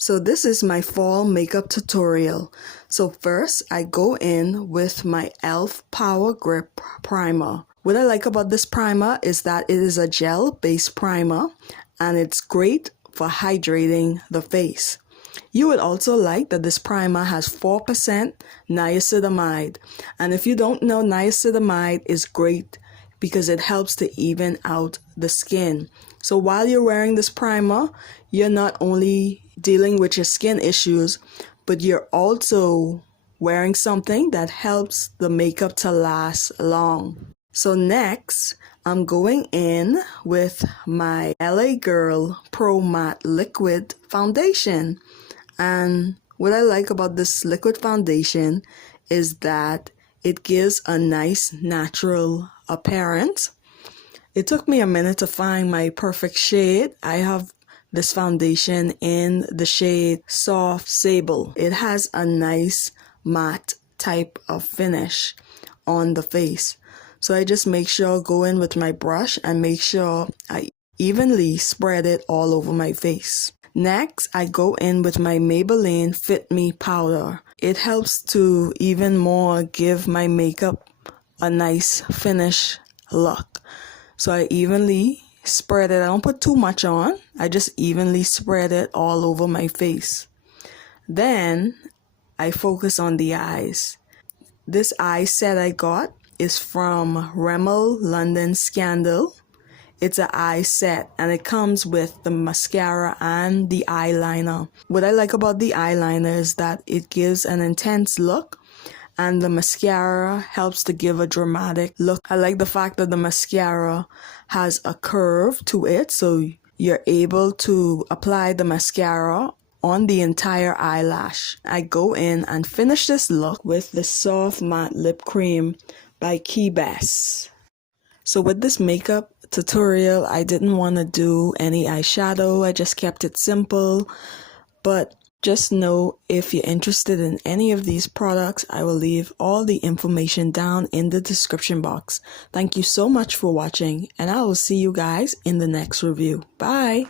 So this is my fall makeup tutorial. So first I go in with my e.l.f. Power Grip Primer. What I like about this primer is that it is a gel-based primer and it's great for hydrating the face. You would also like that this primer has 4% niacinamide. And if you don't know, niacinamide is great because it helps to even out the skin. So while you're wearing this primer, you're not only dealing with your skin issues, but you're also wearing something that helps the makeup to last long. So next, I'm going in with my LA Girl Pro Matte Liquid Foundation. And what I like about this liquid foundation is that it gives a nice natural appearance. It took me a minute to find my perfect shade. I have this foundation in the shade Soft Sable. It has a nice matte type of finish on the face. So I just make sure I go in with my brush and make sure I evenly spread it all over my face. Next, I go in with my Maybelline Fit Me powder. It helps to even more give my makeup a nice finish look. So I evenly spread it. I don't put too much on. I just evenly spread it all over my face. Then I focus on the eyes. This eye set I got is from Rimmel London Scandal. It's an eye set and it comes with the mascara and the eyeliner. What I like about the eyeliner is that it gives an intense look and the mascara helps to give a dramatic look. I like the fact that the mascara has a curve to it, so you're able to apply the mascara on the entire eyelash. I go in and finish this look with the Soft Matte Lip Cream by Quibest. So with this makeup tutorial, I didn't want to do any eyeshadow. I just kept it simple. But just know, if you're interested in any of these products, I will leave all the information down in the description box. Thank you so much for watching, and I will see you guys in the next review. Bye!